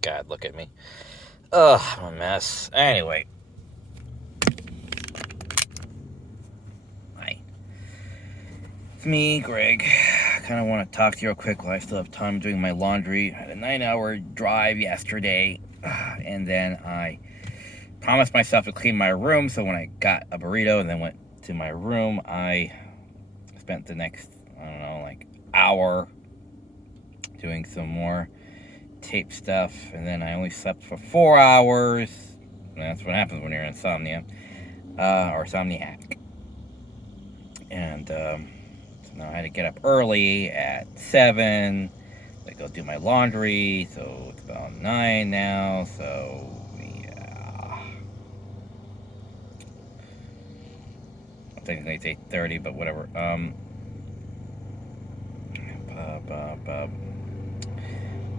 God, look at me. Ugh, I'm a mess. Anyway. Hi. It's me, Greg. I kind of want to talk to you real quick while I still have time doing my laundry. I had a 9-hour drive yesterday, and then I promised myself to clean my room, so when I got a burrito and then went to my room, I spent the next, I don't know, like hour doing some more tape stuff, and then I only slept for 4 hours. And that's what happens when you're insomnia, or insomniac. And so now I had to get up early at 7. I go do my laundry, so it's about 9 now, so yeah. Technically it's 8:30, but whatever.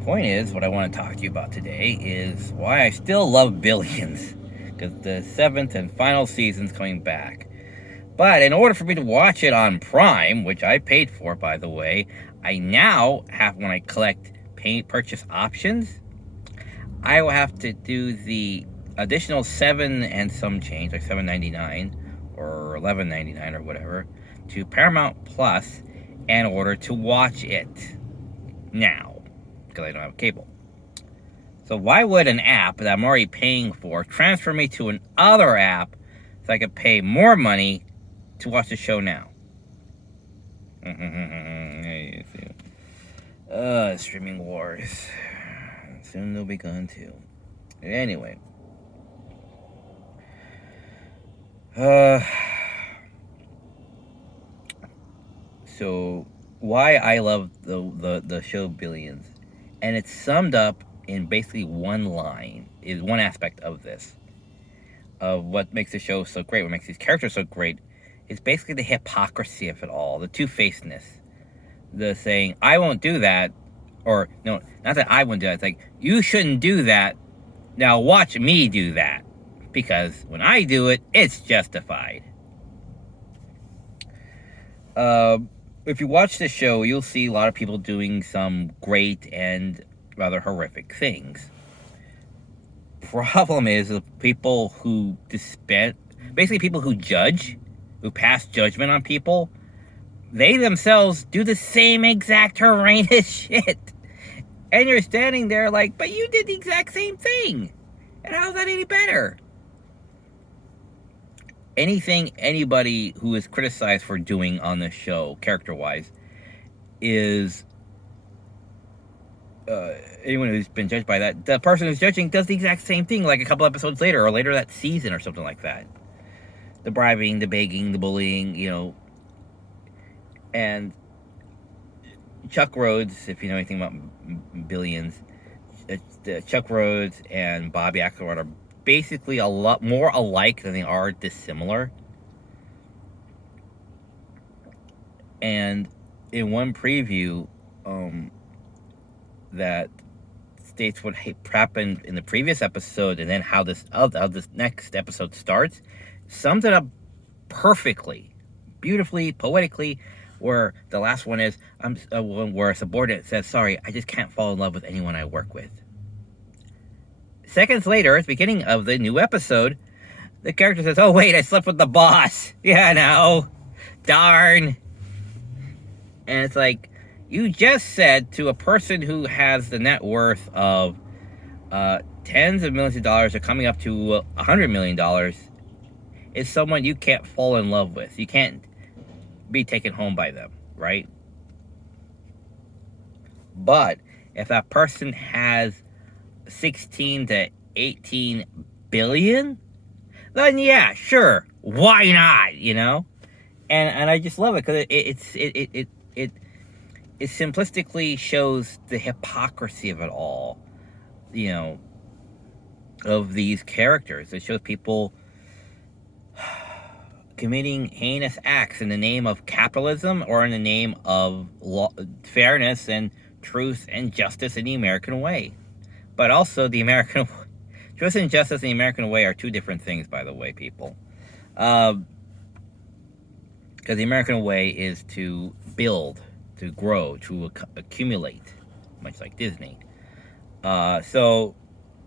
Point is, what I want to talk to you about today is why I still love Billions, because the 7th and final season's coming back. But in order for me to watch it on Prime, which I paid for, by the way, I now have, when I collect purchase options, I will have to do the additional 7 and some change, like $7.99 or $11.99 or whatever, to Paramount Plus in order to watch it now, because I don't have cable. So why would an app that I'm already paying for transfer me to another app so I could pay more money to watch the show now? Streaming wars. Soon they'll be gone too. Anyway. So why I love the show Billions, and it's summed up in basically one line, is one aspect of this, of what makes the show so great, what makes these characters so great, is basically the hypocrisy of it all, the two-facedness, the saying, I won't do that, or no, not that I won't do that, it's like, you shouldn't do that, now watch me do that, because when I do it, it's justified. If you watch the show, you'll see a lot of people doing some great and rather horrific things. Problem is the people who basically people who judge, who pass judgment on people, they themselves do the same exact horrendous shit. And you're standing there like, but you did the exact same thing. And how's that any better? Anything anybody who is criticized for doing on this show, character-wise, is anyone who's been judged by that, the person who's judging does the exact same thing like a couple episodes later or later that season or something like that. The bribing, the begging, the bullying, and Chuck Rhodes, if you know anything about Billions, Chuck Rhodes and Bobby Axelrod are basically a lot more alike than they are dissimilar. And in one preview, that states what happened in the previous episode and then how this next episode starts, sums it up perfectly, beautifully, poetically. Where the last one is, where a subordinate says, "Sorry, I just can't fall in love with anyone I work with." Seconds later, at the beginning of the new episode, the character says, "Oh wait, I slept with the boss." Yeah, no, darn. And it's like, you just said to a person who has the net worth of tens of millions of dollars, or coming up to $100 million, is someone you can't fall in love with. You can't be taken home by them, right? But if that person has 16 to 18 billion, then yeah, sure, why not? And I just love it because it simplistically shows the hypocrisy of it all, of these characters. It shows people committing heinous acts in the name of capitalism or in the name of fairness and truth and justice in the American way. But also the American truth and justice in the American way are two different things, by the way, people. Because the American way is to build, to grow, to accumulate, much like Disney. So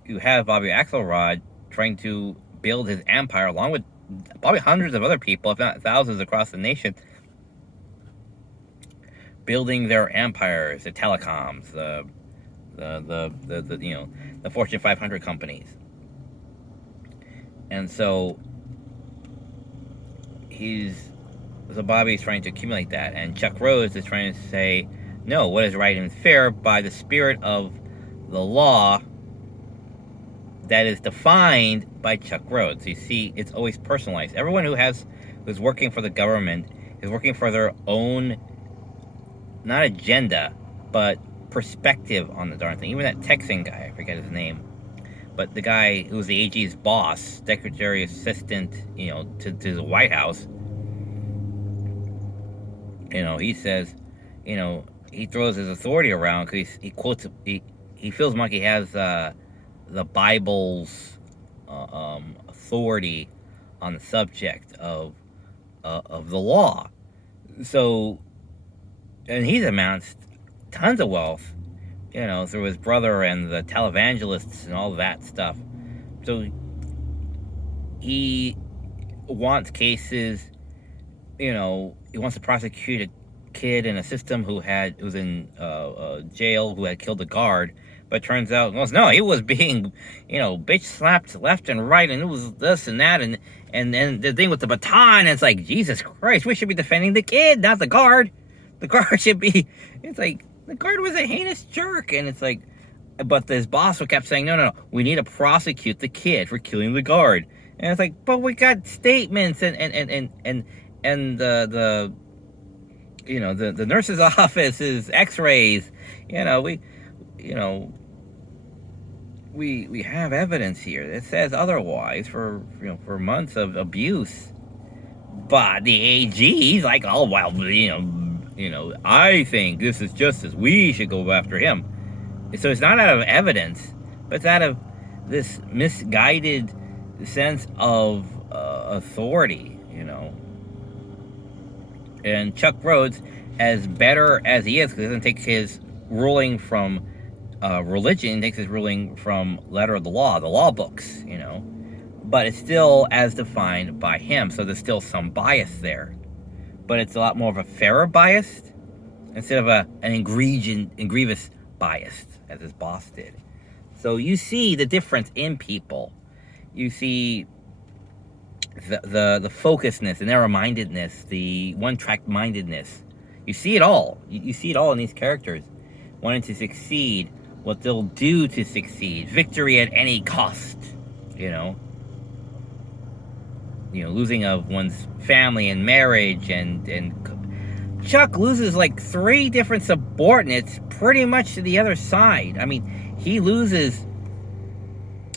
you have Bobby Axelrod trying to build his empire along with probably hundreds of other people, if not thousands across the nation, building their empires, the telecoms, the Fortune 500 companies. And so Bobby's trying to accumulate that, and Chuck Rhoades is trying to say, no, what is right and fair by the spirit of the law that is defined by Chuck Rhoades. You see, it's always personalized. Everyone who's working for the government is working for their own, not agenda, but perspective on the darn thing. Even that Texan guy, I forget his name, but the guy who was the AG's boss, secretary assistant, to the White House, he says, he throws his authority around because he quotes, he feels like he has the Bible's authority on the subject of the law. So, and he's amassed tons of wealth, through his brother and the televangelists and all that stuff. So he wants cases, he wants to prosecute a kid in a system who was in jail, who had killed a guard. But it turns out, well, no, he was being, bitch slapped left and right, and it was this and that, and then the thing with the baton, it's like, Jesus Christ, we should be defending the kid, not the guard. The guard should be, it's like, the guard was a heinous jerk, and it's like, but this boss kept saying, no, we need to prosecute the kid for killing the guard. And it's like, but we got statements and the nurse's office's x-rays, we have evidence here that says otherwise for months of abuse. But the AG, he's like, oh, well, I think this is justice. We should go after him. So it's not out of evidence, but it's out of this misguided sense of authority, And Chuck Rhoades, as better as he is, because he doesn't take his ruling from religion, he takes his ruling from letter of the law books, But it's still as defined by him, so there's still some bias there. But it's a lot more of a fairer bias instead of an egregious bias, as his boss did. So you see the difference in people. You see the focusedness, the narrow-mindedness, the one-track mindedness. You see it all. You see it all in these characters. Wanting to succeed, what they'll do to succeed, victory at any cost, losing of one's family and marriage, and Chuck loses like 3 different subordinates pretty much to the other side. I mean, he loses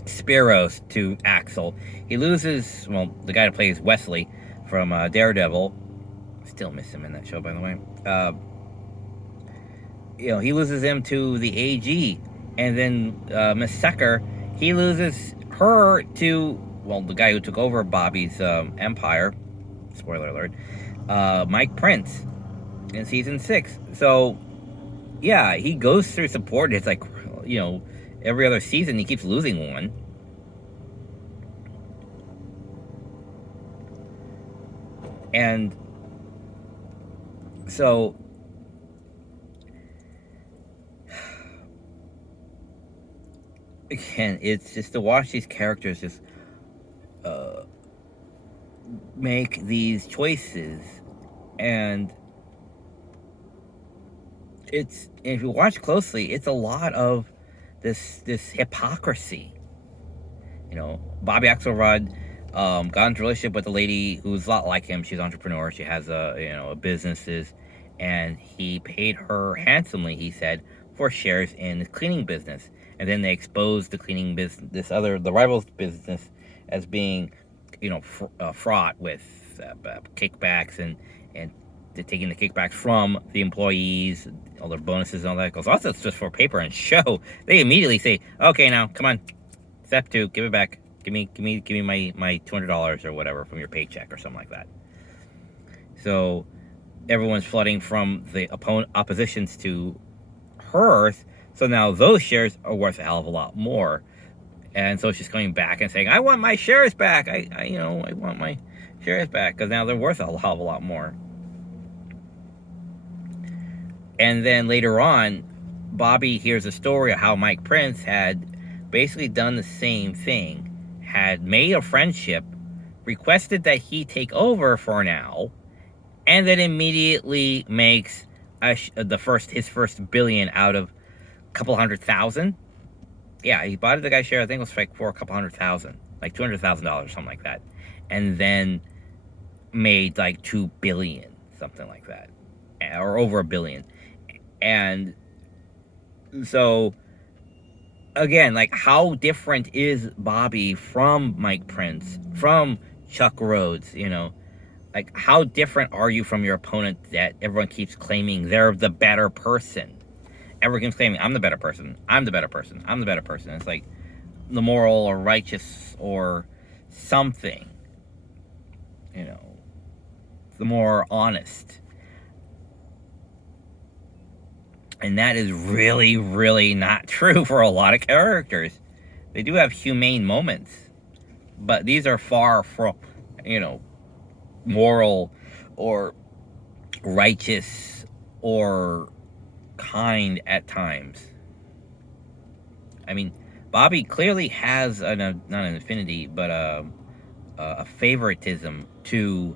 Spiros to Axel. He loses, the guy that plays Wesley from Daredevil. Still miss him in that show, by the way. He loses him to the AG. And then Miss Secker, he loses her to, the guy who took over Bobby's empire. Spoiler alert. Mike Prince in season 6. So, yeah, he goes through support. It's like, every other season he keeps losing one. And so again, it's just to watch these characters just make these choices, and if you watch closely, it's a lot of this hypocrisy. Bobby Axelrod got into a relationship with a lady who's a lot like him. She's an entrepreneur. She has a businesses, and he paid her handsomely, he said, for shares in the cleaning business. And then they exposed the cleaning business, the rival's business, as being, fraught with kickbacks and taking the kickbacks from the employees, all their bonuses and all that. Goes, also, it's just for paper and show. They immediately say, okay, now come on, step 2, give it back. Give me my $200 or whatever from your paycheck or something like that. So everyone's flooding from the oppositions to her, So now those shares are worth a hell of a lot more. And so she's coming back and saying, I want my shares back. I want my shares back, because now they're worth a hell of a lot more. And then later on, Bobby hears a story of how Mike Prince had basically done the same thing, had made a friendship, requested that he take over for now, and then immediately makes his first billion out of a couple 100,000. Yeah, he bought the guy's share. I think it was like for a couple 100,000, like $200,000, something like that, and then made like 2 billion, something like that, or over 1 billion. And so again, like, how different is Bobby from Mike Prince, from Chuck Rhodes? Like, how different are you from your opponent that everyone keeps claiming they're the better person? Everyone keeps claiming, I'm the better person, I'm the better person, I'm the better person. It's like the moral or righteous or something, the more honest. And that is really, really not true for a lot of characters. They do have humane moments, but these are far from, moral or righteous or kind at times. I mean, Bobby clearly has not an affinity, but a favoritism to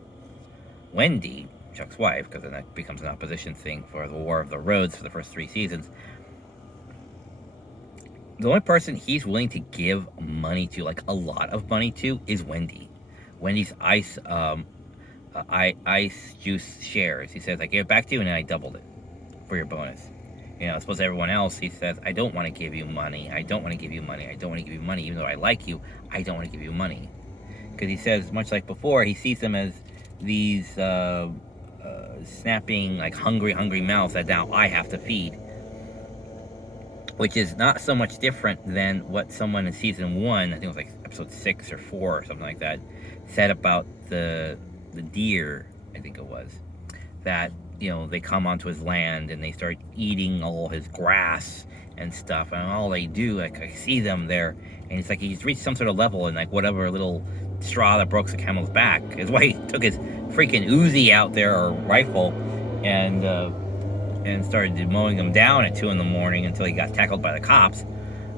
Wendy, Chuck's wife, because then that becomes an opposition thing for the War of the Rhodes for the first 3 seasons. The only person he's willing to give money to, like a lot of money to, is Wendy. Wendy's ice juice shares. He says, I gave it back to you and then I doubled it for your bonus. I suppose everyone else, he says, I don't want to give you money. I don't want to give you money. I don't want to give you money. Even though I like you, I don't want to give you money. Because he says, much like before, he sees them as these snapping, like hungry mouths that now I have to feed. Which is not so much different than what someone in season 1, I think it was like episode 6 or 4 or something like that, said about the deer, I think it was, that, they come onto his land and they start eating all his grass and stuff, and all they do, like, I see them there, and it's like he's reached some sort of level, and like whatever little straw that broke the camel's back is why he took his freaking Uzi out there, or rifle, and started mowing them down at 2 in the morning until he got tackled by the cops.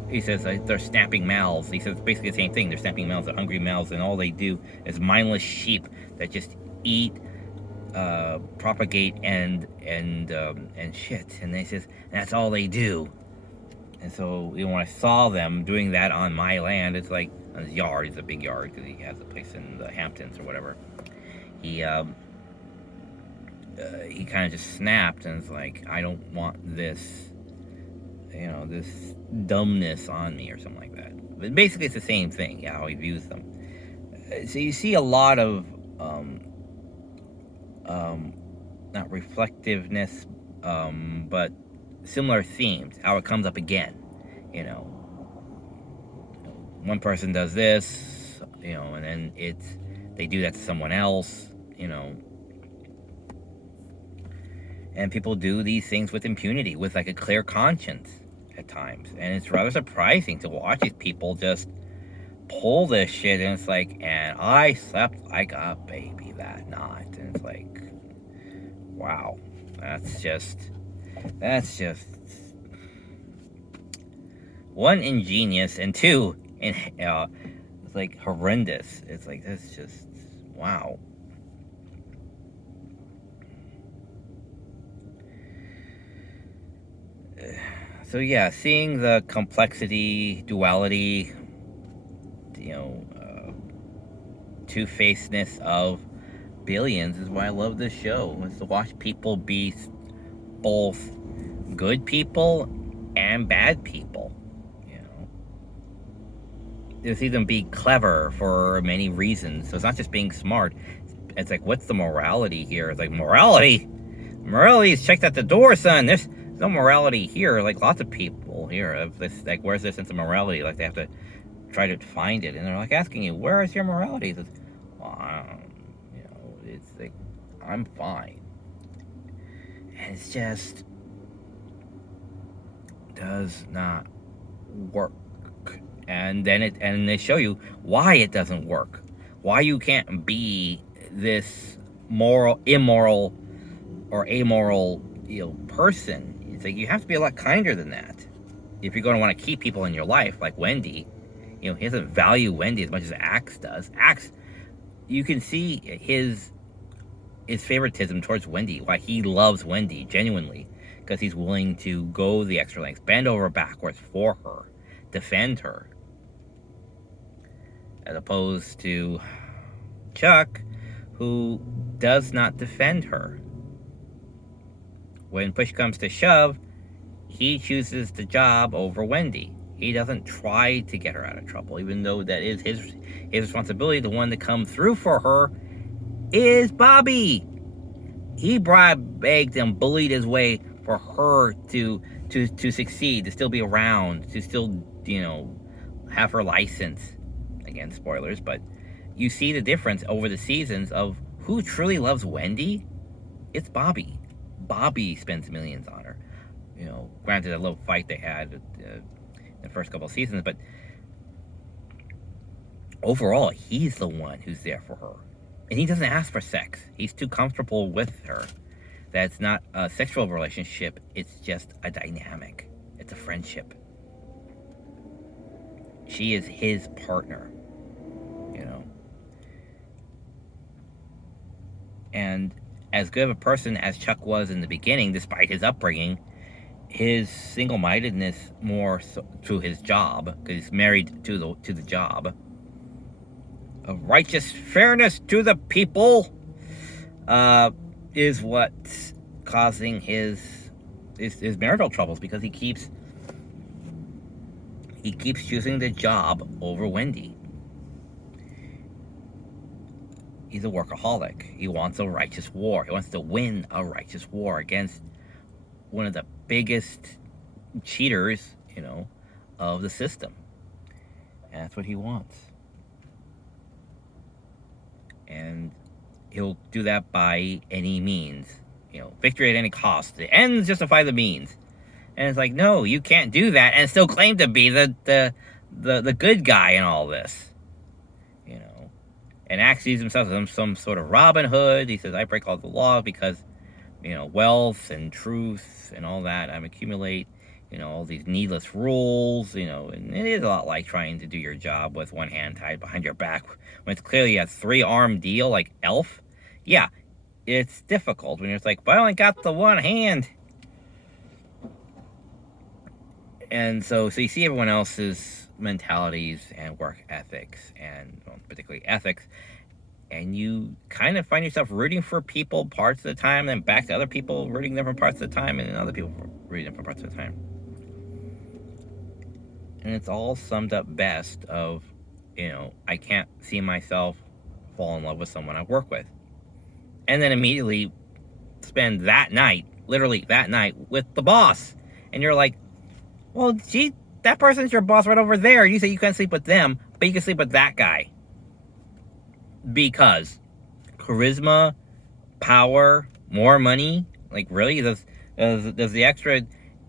He says they're snapping mouths. He says basically the same thing. They're snapping mouths, they're hungry mouths, and all they do is mindless sheep that just eat, propagate, and shit. And they says that's all they do. And so when I saw them doing that on my land, it's like on his yard. It's a big yard because he has a place in the Hamptons or whatever. He kind of just snapped and was like, I don't want this, this dumbness on me or something like that. But basically it's the same thing, how he views them. So you see a lot of, not reflectiveness, but similar themes, how it comes up again, One person does this, and then they do that to someone else, And people do these things with impunity, with like a clear conscience at times. And it's rather surprising to watch these people just pull this shit. And it's like, and I slept like a baby that night. And it's like, wow, that's just one, ingenious, and two, it's like horrendous. It's like, that's just, wow. So yeah, seeing the complexity, duality, two-facedness of Billions is why I love this show. Is to watch people be both good people and bad people. To see them be clever for many reasons. So it's not just being smart. It's like, what's the morality here? It's like, morality is checked at the door, son. There's no morality here. Like, lots of people here have this, like, where's their sense of morality? Like, they have to try to find it, and they're like asking you, where is your morality? It's, well, it's like, I'm fine. And it's just, does not work. And then they show you why it doesn't work. Why you can't be this immoral, or amoral, person. It's like you have to be a lot kinder than that if you're going to want to keep people in your life, like Wendy. He doesn't value Wendy as much as Axe does. Axe, you can see his favoritism towards Wendy, why he loves Wendy genuinely, because he's willing to go the extra lengths, bend over backwards for her, defend her, as opposed to Chuck, who does not defend her. When push comes to shove, he chooses the job over Wendy. He doesn't try to get her out of trouble, even though that is his responsibility. The one to come through for her is Bobby. He bribed, begged, and bullied his way for her to succeed, to still be around, to still, have her license. Again, spoilers, but you see the difference over the seasons of who truly loves Wendy. It's Bobby. Bobby spends millions on her. Granted, a little fight they had in the first couple of seasons, but overall, he's the one who's there for her. And he doesn't ask for sex. He's too comfortable with her. That's not a sexual relationship. It's just a dynamic. It's a friendship. She is his partner. And as good of a person as Chuck was in the beginning, despite his upbringing, his single-mindedness more so to his job, because he's married to the job, of righteous fairness to the people, is what's causing his marital troubles, because he keeps choosing the job over Wendy. He's a workaholic. He wants a righteous war. He wants to win a righteous war against one of the biggest cheaters, of the system. And that's what he wants. And he'll do that by any means. Victory at any cost. The ends justify the means. And it's like, no, you can't do that and still claim to be the good guy in all this. And Axe sees himself as some sort of Robin Hood. He says, I break all the law because, wealth and truth and all that, I accumulate, all these needless rules, and it is a lot like trying to do your job with one hand tied behind your back when it's clearly a 3-arm deal like Elf. Yeah, it's difficult when you're like, but I only got the one hand. And so you see everyone else's mentalities and work ethics, and particularly ethics, and you kind of find yourself rooting for people parts of the time, then back to other people rooting different parts of the time, and then other people rooting different parts of the time. And it's all summed up best of, I can't see myself fall in love with someone I work with. And then immediately spend that night, literally that night, with the boss. And you're like, well, gee, that person's your boss right over there. You say you can't sleep with them, but you can sleep with that guy. Because charisma, power, more money, like really, does the extra,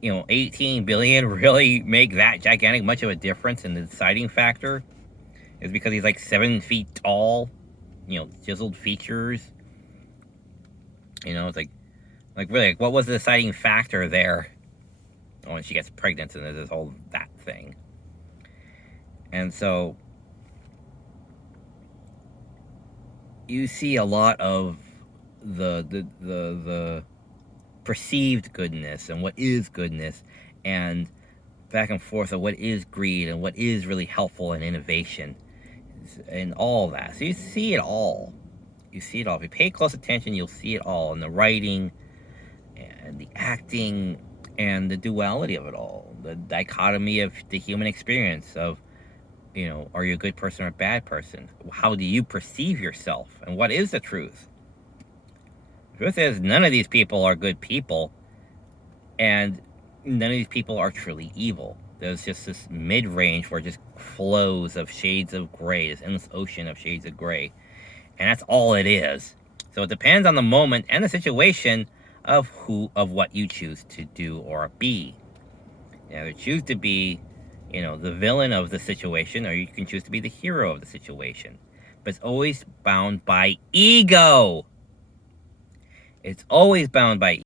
18 billion really make that gigantic much of a difference in the deciding factor? Is because he's like 7 feet tall, chiseled features. It's like really, what was the deciding factor there? When she gets pregnant and there's this whole that thing. And so you see a lot of the perceived goodness and what is goodness, and back and forth of what is greed and what is really helpful and innovation and all that. So you see it all. If you pay close attention, you'll see it all in the writing and the acting and the duality of it all, the dichotomy of the human experience of, are you a good person or a bad person? How do you perceive yourself? And what is the truth? The truth is, none of these people are good people, and none of these people are truly evil. There's just this mid-range where it just flows of shades of gray, this endless ocean of shades of gray. And that's all it is. So it depends on the moment and the situation of what you choose to do or be. You either choose to be, the villain of the situation, or you can choose to be the hero of the situation. But it's always bound by ego. It's always bound by